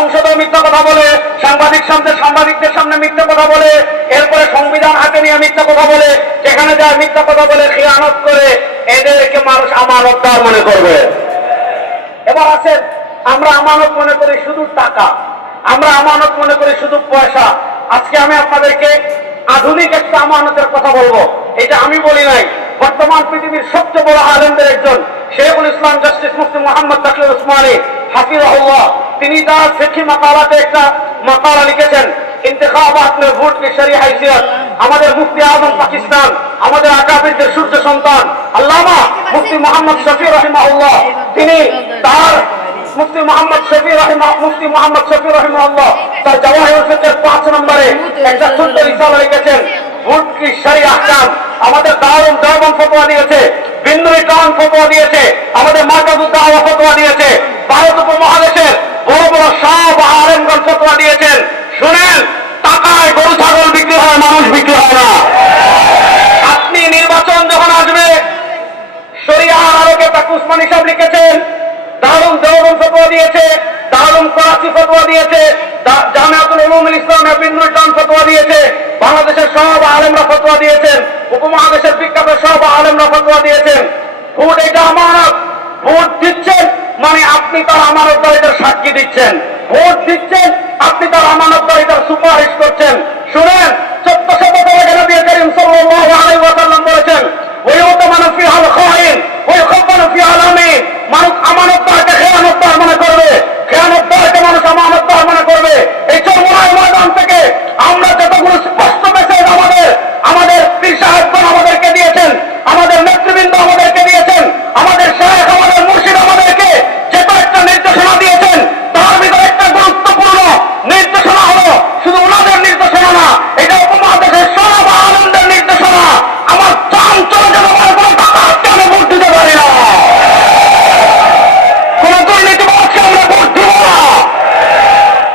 সংসদে মিথ্যা কথা বলে, সাংবাদিক সামনে সাংবাদিকদের সামনে মিথ্যা কথা বলে, এরপরে সংবিধান হাতে নিয়ে মিথ্যা কথা বলে, যেখানে যায় মিথ্যা কথা বলে খিয়ানত করে, এদেরকে মানুষ আমানতদার মনে করবে। এবার আছেন আমরা আমানত মনে করি শুধু টাকা, আমরা আমানত মনে করি শুধু পয়সা। আজকে আমি আপনাদেরকে আধুনিক একটা আমানতের কথা বলব। এটা আমি বলি নাই, বর্তমান পৃথিবীর সবচেয়ে বড় আলেমদের একজন, শেখুল ইসলাম জাস্টিস মুফতি মোহাম্মদ তাকলির উসমানী, হাফিজাহুল্লাহ। তিনি তার ফিকি মাকালাতে একটা মাকালা লিখেছেন, ইন্তেখাবাত মে ভোট কি শরী হাইসিয়ত? আমাদের মুফতি আজম পাকিস্তান, আমাদের আকাবিরদের সূর্য সন্তান, আল্লামা মুফতি মোহাম্মদ শফি রহিমাহুল্লাহ। তিনি তার মুফতি মোহাম্মদ শফি রহিমা, মুফতি মোহাম্মদ শফি রহিমাহুল্লাহ, তার জাওয়াহিরুল ফিতর পাঁচ নম্বরে একটা ছোট্ট রিসালা লিখেছেন, ভোট কি শরী আহকাম? আমাদের দারুণ দেওবন ফতোয়া দিয়েছে, বিন্দুরি টান ফতোয়া দিয়েছে, আমাদের মাকাদুদ দাওয়া ফতোয়া দিয়েছে, ভারত উপমহাদেশের বড় সব আলেমগণ ফতোয়া দিয়েছেন। শুনেন, টাকায় গরু, ছাগল বিক্রি হয়, মানুষ বিক্রি হয় না। আপনি নির্বাচন যখন আসবে, শরিয়ার আলোকে তাকে উসমানী সাহেব লিখেছেন দারুণ দেওবন ফতোয়া দিয়েছে দারুণ করাচি ফতোয়া দিয়েছে জামিয়াতুল উলুমুল ইসলাম বিন্দুর টান ফতোয়া দিয়েছে, বাংলাদেশের সব আলেমরা ফতোয়া দিয়েছেন, উপমহাদেশের বিখ্যাত সব আলেমরা ফতোয়া দিয়েছেন। ভোট এটা আমানত, ভোট আপনি তার আমানতদারিতার সাক্ষী দিচ্ছেন, ভোট দিচ্ছেন, আপনি তার আমানতদারিতার সুপারিশ করছেন। শুনেন, চোদ্দশো বছর আগে নবী করিম আলাইহি ওয়াসাল্লাম বলেছেন ওয়ায়ুতামানু ফিহাল খাইন ওয়ায়ুখাব্বানু ফিহাল আমিন মানুষ আমানতদারকে খেয়ানতদার মনে করবে খেয়ানতদারকে মানুষ আমানতদার মনে করবে এই চরমোনাই ময়দান থেকে আমরা যতগুলো স্পষ্ট মেসেজ আমাদের আমাদের পীর সাহেবগণ আমাদেরকে দিয়েছেন আমাদের নেতৃবৃন্দ আমাদেরকে দিয়েছেন আমাদের শেখ আমাদের মুর্শিদ আমাদেরকে যে কয়েকটা নির্দেশনা দিয়েছেন তার ভিতরে একটা গুরুত্বপূর্ণ নির্দেশনা হলো শুধু ওনাদের নির্দেশনা না এটা উপমহাদেশের সব আনন্দের নির্দেশনা আমার চান চলে যেতে পারে কোনো টাকা আজকে আমি ভোট দিতে পারি না কোন দুর্নীতিবাদকে আমরা ভোট দিব না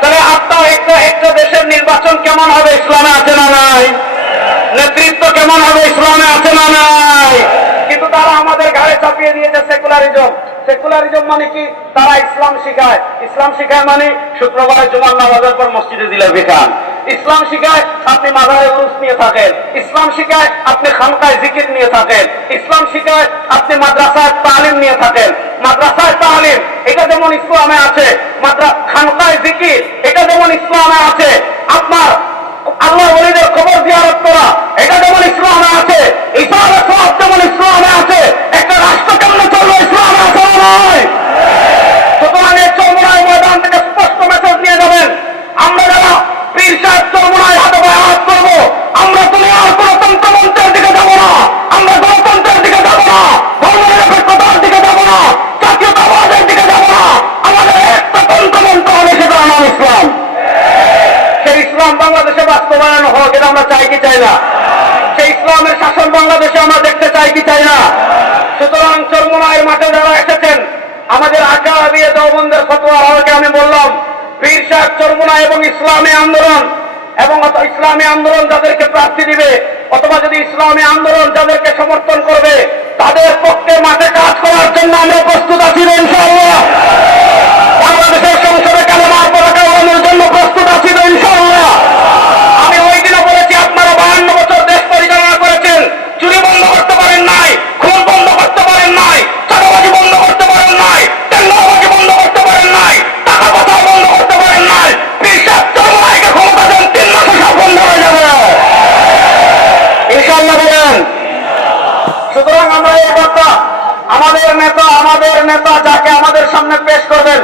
তাহলে আপনার একটা একটা দেশের নির্বাচন কেমন হবে ইসলামে আছে না নাই নেতৃত্ব কেমন হবে ইসলামে আছে না নাই? কিন্তু তারা আমাদের ঘাড়ে চাপিয়ে দিয়েছে সেকুলারিজম। সেকুলারিজম মানে কি? তারা ইসলাম শিখায়। ইসলাম শিখায় মানে শুক্রবারে জুমার নামাজের পর মসজিদে জিলাপি খান। ইসলাম শিখায় আপনি মাজারে উরুস নিয়ে থাকেন। ইসলাম শিখায় আপনি খানকায় জিকির নিয়ে থাকেন। ইসলাম শিখায় আপনি মাদ্রাসায় তালিম নিয়ে থাকেন। মাদ্রাসায় তালিম, এটা যেমন ইসলামে আছে। মাদ্রা, খানকায় জিকির, এটা যেমন ইসলামে আছে। আপনার আল্লাহ ওলিদের খবর জিয়ারত করা এটা যেমন ইসলামে আছে ইসলামের সব যেমন ইসলামে আছে, একটা রাষ্ট্র কেমন চলবে ইসলামে আছে নয় সুতরাং এই চরমোনাই ময়দান থেকে স্পষ্ট মেসেজ নিয়ে যাবেন। আমরা যারা পীর সাহেব চরমোনাই হাতে পায়ে হাত করব আমরা তুমি আর গণতন্ত্রের দিকে যাব না। আমরা গণতন্ত্রের দিকে যাব না, ধর্মনিরপেক্ষতার দিকে যাব না, জাতীয়তাবাদের দিকে যাব না। আমাদের একটা তন্ত্রমন্ত্র হবে সেটা নাম ইসলাম। সেই ইসলাম বাংলাদেশে বাস্তবায়ন হোক, এটা আমরা চাই কি চাই না? ইসলামের শাসন বাংলাদেশে আমরা দেখতে চাই কি চাই না? সুতরাং চরমোনায়ের মাঠে যারা এসেছেন, আমাদের আকা দিয়ে দেওবন্দের ফতোয়া হওয়াকে আমি বললাম, পীর সাহেব চরমোনা এবং ইসলামী আন্দোলন, এবং ইসলামী আন্দোলন যাদেরকে প্রার্থী দিবে, অথবা যদি ইসলামী আন্দোলন যাদেরকে সমর্থন করবে, তাদের পক্ষে মাঠে কাজ করার জন্য আমরা প্রস্তুত আছি ইনশাআল্লাহ। বাংলাদেশের সংসদে কালেমার পতাকা উড়ানোর জন্য প্রস্তুত আছি ইনশাআল্লাহ। আমাদের নেতা আমাদের নেতা যাকে আমাদের সামনে পেশ করবেন,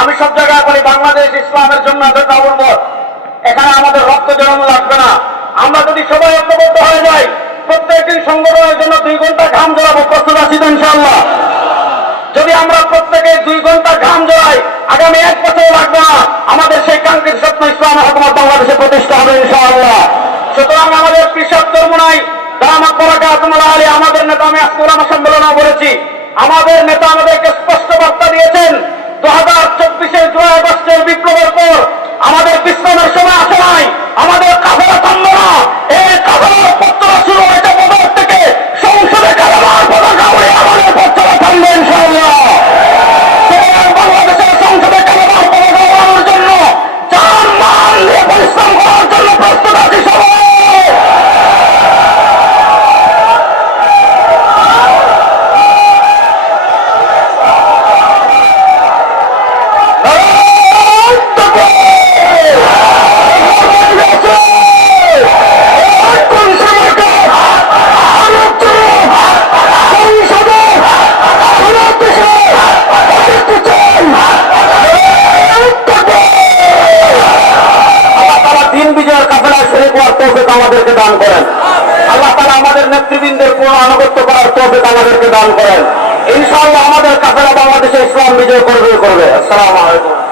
আমি সব জায়গায় বলি, বাংলাদেশ ইসলামের জন্য একটা উর্বর এখানে আমাদের রক্ত জড়ানো লাগবে না। আমরা যদি সবাই ঐক্যবদ্ধ হয়ে যাই প্রত্যেক দিন সংগঠনের জন্য দুই ঘণ্টা ঘাম জড়াবো প্রস্তুত আছি তো ইনশাল্লাহ যদি আমরা প্রত্যেকে দুই ঘণ্টা ঘাম জড়াই আগামী এক বছর লাগবে না। আমাদের সেই কাঙ্ক্ষিত স্বপ্ন ইসলাম হকুমত বাংলাদেশে প্রতিষ্ঠা হবে ইনশাআল্লাহ। সুতরাং আমাদের কৃষক ধর্ম নাই আতমালা আলী, আমাদের নেতা আমি পুরানো সম্মেলনে বলেছি। আমাদের নেতা আমাদেরকে স্পষ্ট বার্তা দিয়েছেন দু হাজার চব্বিশের জুলাই আগস্টের বিপ্লবের পর আমাদের বিশ্রামের সময় আসে নাই, আমাদের কাফেলা থামবে না, এই কাফেলার পত্র শুরু হয়েছে বদর থেকে সংসদে কালামার পতাকা উড়ে আমাদের পত্র থামবে ইনশাআল্লাহ বাংলাদেশের সংসদে কালামার পতাকা তৌফিক আমাদেরকে দান করেন। আল্লাহ তালা আমাদের নেতৃবৃন্দের পূর্ণ আনুগত্য করার তৌফিক আমাদেরকে দান করেন। ইনশাআল্লাহ আমাদের কাফেরা বাংলাদেশে ইসলাম বিজয় করবে করবে আসসালামু আলাইকুম।